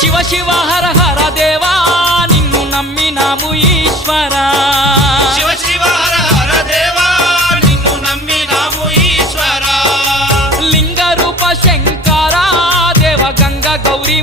శివ శివ హర హర దేవా నిన్ను నమ్మినాము ఈశ్వరా శివ శివ హర హర దేవా నిన్ను నమ్మినాము ఈశ్వరా లింగ రూప శంకరా దేవ గంగ గౌరీ